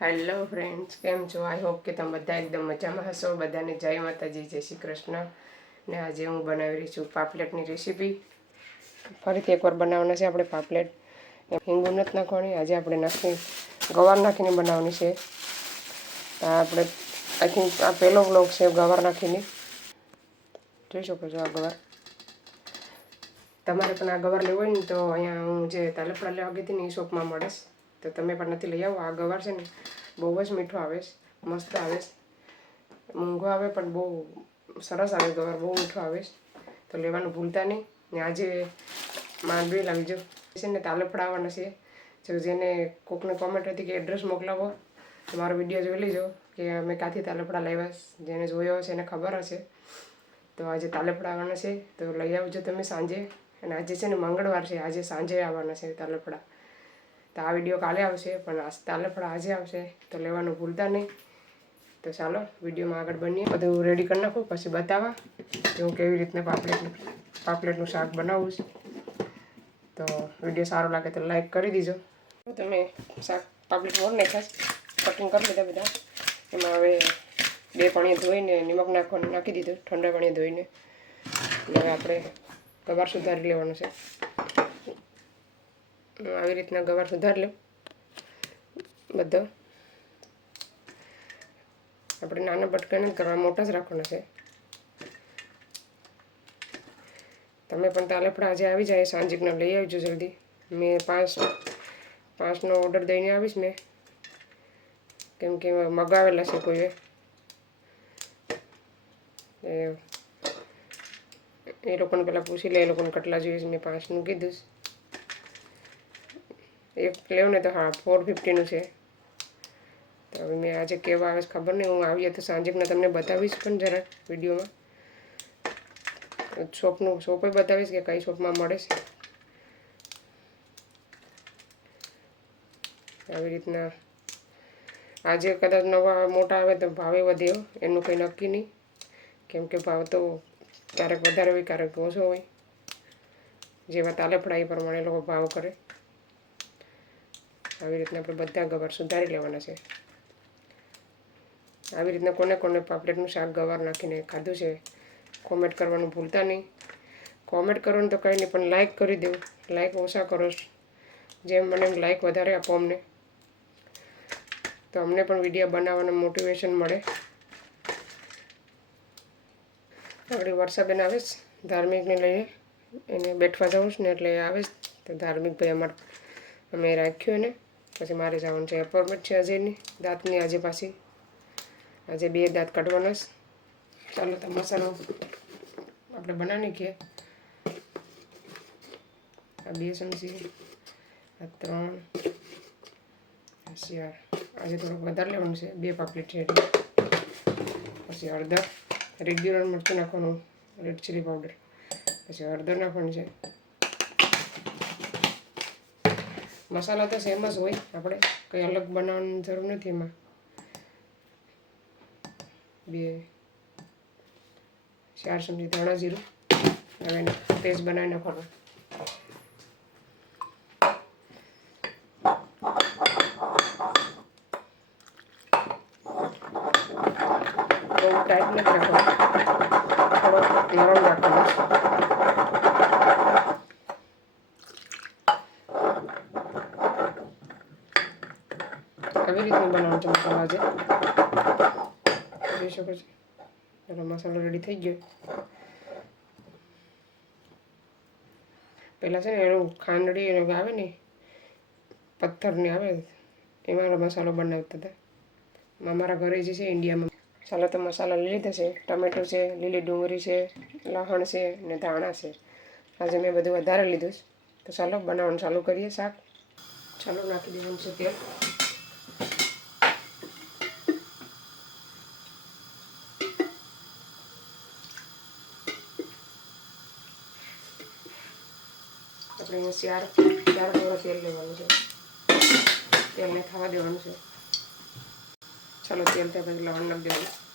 Hello friends કેમ છો? I hope કે તમે બધા એકદમ મજામાં હશો. બધાને જય માતાજી, જય શ્રી કૃષ્ણ. ને આજે હું બનાવી રહી છું પાપલેટની રેસીપી ફરીથી એકવાર બનાવવાના છે આપણે પાપલેટ. હિંગુ નથી નાખવાની. આજે આપણે નાખી, ગવાર નાખીને બનાવવાની છે. આપણે આઈ થિંક આ પહેલો બ્લોગ છે, ગવાર નાખીને. જોઈ શકો છો આ ગવાર. તમારે પણ આ ગવાર લેવો હોય ને તો અહીંયા હું જે તાલપડા લેવા ગઈ હતી ને એ શોપમાં મળે. તો તમે પણ નથી લઈ આવો. આ ગવાર છે ને, બહુ જ મીઠો આવે છે, મસ્ત આવે છે. મોંઘો આવે પણ બહુ સરસ આવે ગવાર, બહુ મીઠો આવે છે. તો લેવાનું ભૂલતા નહીં. ને આજે માંડવી લાવી જો. છે ને તાલફડાવવાના છે. જો જેને કોકને કોમેન્ટ હતી કે એડ્રેસ મોકલાવો મારો વીડિયો જોઈ લેજો. કે અમે ક્યાંથી તાલફડા લાવ્યા જેને જોયો હશે એને ખબર હશે. તો આજે તાલફડા આવવાના છે. તો લઈ આવજો તમે સાંજે. અને આજે છે ને, મંગળવાર છે. આજે સાંજે આવવાના છે તાલપડા તો આ વીડિયો કાલે આવશે, પણ આજ પણ આજે આવશે, તો લેવાનું ભૂલતા નહીં. તો ચાલો, વિડીયોમાં આગળ બનીએ. બધું રેડી કરી નાખું, પછી બતાવવા કે હું કેવી રીતના પાપલેટનું પાપલેટનું શાક બનાવું છું. તો વીડિયો સારો લાગે તો લાઈક કરી દીજો. તમે શાક, પાપલેટ મોર નાખ્યા કટિંગ કરી લીધા બધા. એમાં હવે બે પાણી ધોઈને નિમક નાખવાનું નાખી દીધું, ઠંડા પાણી ધોઈને. એટલે હવે આપણે કબાર સુધારી લેવાનું છે. આવી રીતના ગવાર સુધારી લઉં બધો. આપણે નાના બટકાને જ કરવા, મોટા જ રાખવાના છે. તમે પણ તાલેફડા આજે આવી જાય, સાંજેકના લઈ આવજો જલ્દી. મેં પાંચ, પાંચનો ઓર્ડર દઈને આવીશ મેં. કેમ કે મગાવેલા છે કોઈએ. એ એ લોકોને પહેલાં પૂછી લે, એ લોકોને કટલા જોઈએ મેં પાંચનું કીધું એક લેવું તો હા ફોર ફિફ્ટીનું છે. તો હવે મેં આજે કેવા આવે છે ખબર નહીં, હું આવીએ તો સાંજેકને તમને બતાવીશ પણ જરાક વિડીયોમાં. શોપનું, શોપે બતાવીશ કે કઈ શોપમાં મળે છે. આવી રીતના. આજે કદાચ નવા મોટા આવે તો ભાવે વધ્યો એનું કંઈ નક્કી નહીં. કેમ કે ભાવ તો ક્યારેક વધારે હોય, ક્યારેક ઓછો હોય. જેવા તાલેફડા એ પ્રમાણે લોકો ભાવ કરે. આવી રીતના આપણે બધા ગવાર સુધારી લેવાના છે. આવી રીતના કોને કોને પાપલેટનું શાક ગવાર નાખીને ખાધું છે કોમેન્ટ કરવાનું ભૂલતા નહીં. કોમેન્ટ કરવાનું તો કંઈ નહીં, પણ લાઈક કરી દેવું લાઈક ઓછા કરો. જેમ મને લાઈક વધારે આપો અમને. તો અમને પણ વીડિયો બનાવવાનું મોટિવેશન મળે. આપણે વર્ષાબેન આવે છે, ધાર્મિકને લઈને એને બેઠવા જવું છે ને એટલે આવે તો ધાર્મિક ભાઈ અમારે અમે રાખ્યું એને. પછી મારે જવાનું છે એપોઇન્ટમેન્ટ છે અજયની દાંતની આજે પાછી. આજે બે દાંત કાઢવાના છે. ચાલો તો મસાલો આપણે બનાવી કે? આ બે ચમચી, આ ત્રણ, આ આજે થોડુંક વધારે લેવાનું છે, બે પાપલેટ છે પછી હળદર રેગ્યુલર મરચું નાખવાનું રેડ ચીલી પાવડર પછી હળદર નાખવાનું છે. મસાલા તો સેમ જ હોય. આપણે કંઈ અલગ બનાવવાની જરૂર નથી એમાં. બે, ચાર ચમચી ધાણા જીરું. હવે એને પેસ્ટ બનાવી નાખવાનું. ટાઈટ નથી રાખવાનું. થોડો નરમ રાખવાનો આવી રીતનું બનાવવાનું છે મસાલા આજે જોઈ શકો છો. ચાલો મસાલો રેડી થઈ ગયો. પહેલાં છે ને એનું ખાંડડી એનું આવે ને, પથ્થરની આવે, એમાં મસાલો બનાવતા હતા. અમારા ઘરે જે છે ઇન્ડિયામાં ચાલો તો મસાલા લઈ લીધા છે. ટમેટો છે, લીલી ડુંગળી છે, લહણ છે ને ધાણા છે. આજે મેં બધું વધારે લીધું છે. તો ચાલો બનાવવાનું ચાલુ કરીએ શાક. ચાલો નાખી દેવાનું છે તેલ. અહીંયા ચાર ચાર ડોરા તેલ લેવાનું છે તેલને ખાવા દેવાનું છે ચાલો તેલ ત્યાં પછી લવણ નાખી દેવાનું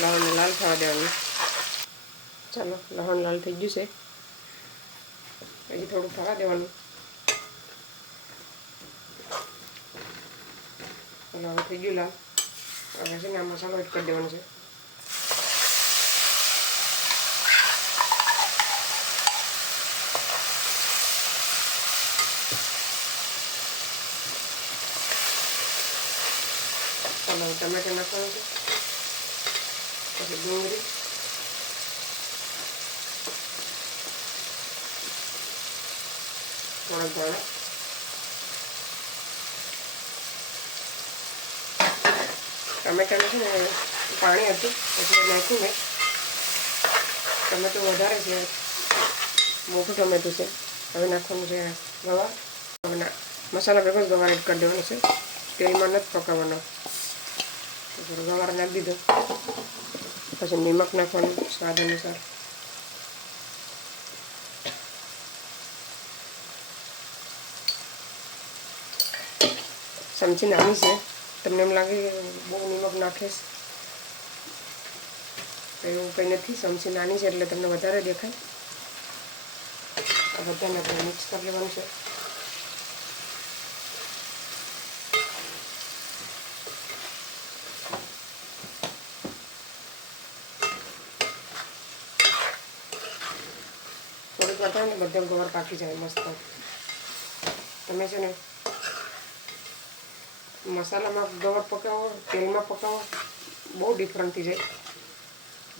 લવણને લાલ થવા દેવાનું ચાલો લવણ લાલ થઈ ગયું છે. પછી થોડું થવા દેવાનું. હવે થઈ ગયું લાલ હવે છે ને આ મસાલો એડ કરી દેવાનો છે ચાલો હવે ટમેટો નાખવાનું છે પછી ડુંગળી થોડા ધાણા ટમેટાનું છે ને પાણી હતું, એટલે નાખ્યું મેં ટમેટું વધારે છે, મોટું ટમેટું છે. હવે નાખવાનું છે ગવા હવે મસાલા ભેગો જ ગવાર એડ કરી દેવાનો છે. તેલમાં નથી પકાવવાનો. થોડો ગવાર નાખી દીધો. પછી નિમક નાખવાનું સ્વાદ અનુસાર. ચમચી નાની છે. તમને એમ લાગે બહુ નિમક નાખીશ એવું કંઈ નથી ચમચી નાની છે એટલે તમને વધારે દેખાય. આ બધાને આપણે મિક્સ કરી લેવાનું છે. થોડીક વાર થાય ને, બધા ગોળ પાકી જાય મસ્ત. તમે છે ને મસાલામાં ગવર પકાવો, તેલમાં પકાવો, બહુ ડિફરન્ટ થઈ જાય.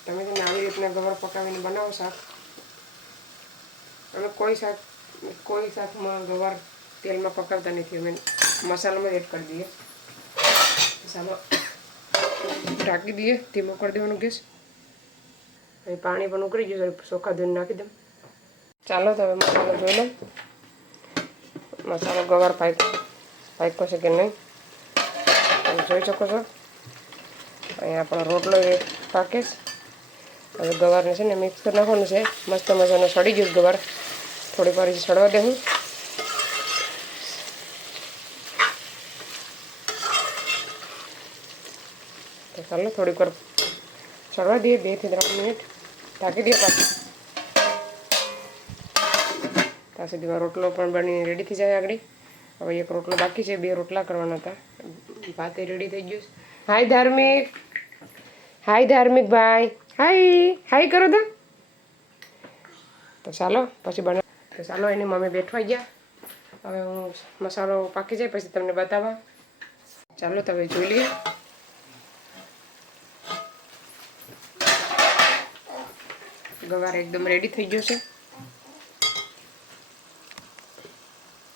તમે તેને આવી રીતના ગવર પકાવીને બનાવો શાક, અમે કોઈ શાક, કોઈ શાકમાં ગવાર તેલમાં પકાવતા નથી, અમે મસાલામાં એડ કરી દઈએ. મસાલો ઢાંકી દઈએ ધીમો કરી દેવાનું ગેસ. હવે પાણી પણ ઉકળી ગયું સોખા ધોઈને નાખી દઉં. ચાલો તો હવે મસાલો જોઈ લઉં. મસાલો ગવાર પાક, પાક્યો છે કે નહીં? જોઈ શકો છો. અહીંયા આપણો રોટલો પાકે હવે ગવારને છે ને મિક્સ કરી નાખવાનું છે. મસ્ત મજાનો સડી ગયું ગવાર. થોડીક વાર સડવા દેવું તો ચાલો થોડીક વાર સડવા દઈએ, બેથી ત્રણ મિનિટ. ઢાંકી દઈએ પાછું. ત્યાં સુધીમાં રોટલો પણ બનીને રેડી થઈ જાય આગળ. હવે એક રોટલો બાકી છે, બે રોટલા કરવાના હતા. ભાતે રેડી થઈ ગયું હાય ધાર્મિક. હાય ધાર્મિક ભાઈ. હાય હાય કરો તો. તો ચાલો, પછી બના. તો ચાલો, એની મમ્મી બેઠવા ગયા. હવે હું મસાલો પાકી જાય, પછી તમને બતાવવા. ચાલો તમે જોઈ લઈએ. ગવાર એકદમ રેડી થઈ ગયો છે.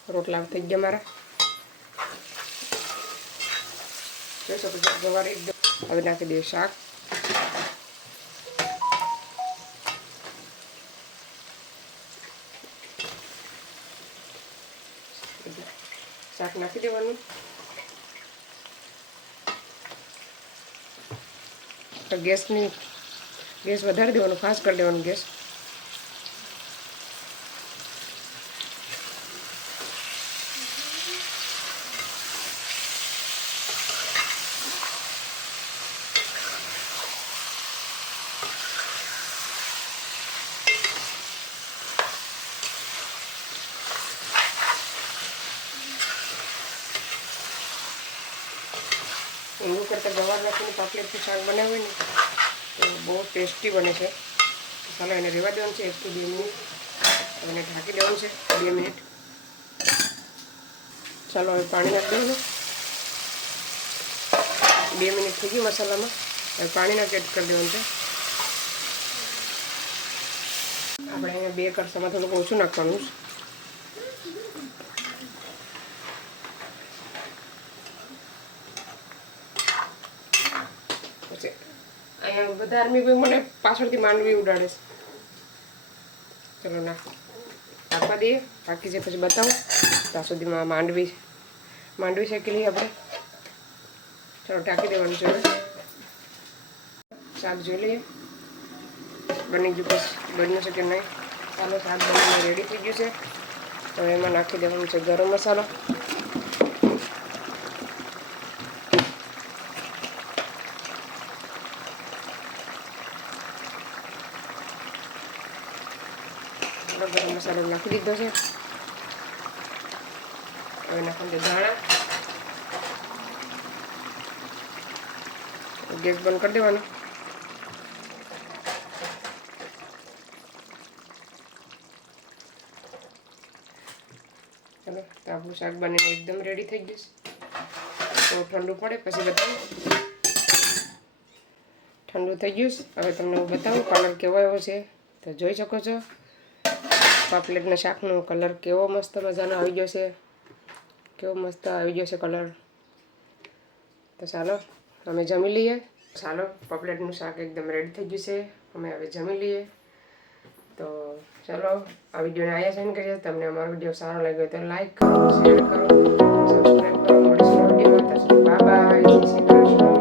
રોટલા થઈ ગયા મારા. જોઈ શકો છો ગવાર એકદમ હવે નાખી દઈએ શાક શાક નાખી દેવાનું ગેસની ગેસ વધારી દેવાનું ફાસ્ટ કરી દેવાનો ગેસ કરતાં ગવાર નાખીને પાપલેટનું શાક બનાવ્યું ને, તો બહુ ટેસ્ટી બને છે. ચાલો એને રહેવા દેવાનું છે એકથી બે મિનિટ. એને ઢાંકી દેવાનું છે, બે મિનિટ. ચાલો હવે પાણી નાખી દેવાનું બે મિનિટ થઈ ગઈ મસાલામાં. હવે પાણી નાખી એડ કરી દેવાનું છે. આપણે અહીંયા બે કરસામાં થોડુંક ઓછું નાખવાનું છે પછી અહીંયા બધા આર્મી મને પાછળથી માંડવી ઉડાડે છે. ચલો ના. આપવા દઈએ. બાકી છે પછી બતાવું. ત્યાં સુધીમાં માંડવી માંડવી શેકી નહીં આપણે? ચલો ટાંકી દેવાનું છે શાક જોઈ લઈએ. બની ગયું પછી. બન્યું છે કે નહીં? ચાલો શાક બનીને રેડી થઈ ગયું છે. તો એમાં નાખી દેવાનું છે ગરમ મસાલો. આપણો ગરમ મસાલો નાખી દીધો છે હવે નાખી દે ધાણા ગેસ બંધ કરી દેવાનો ચલો તો આપણું શાક બનીને એકદમ રેડી થઈ ગયું છે તો ઠંડુ પડે પછી બતાવું ઠંડુ થઈ ગયું છે હવે તમને હું બતાવું કલર કેવો એવો છે તો જોઈ શકો છો પાપલેટના શાકનો કલર કેવો મસ્ત મજાનો આવી ગયો છે. કેવો મસ્ત આવી ગયો છે કલર તો ચાલો, અમે જમી લઈએ. ચાલો પાપલેટનું શાક એકદમ રેડી થઈ ગયું છે. અમે હવે જમી લઈએ. તો ચાલો, આ વિડીયોને અહીંયા સેન્ડ કરીએ. તમને અમારો વીડિયો સારો લાગ્યો તો લાઈક કરો શેર કરો સબસ્ક્રાઈબ કરો. મળશે વિડીયોમાં બાય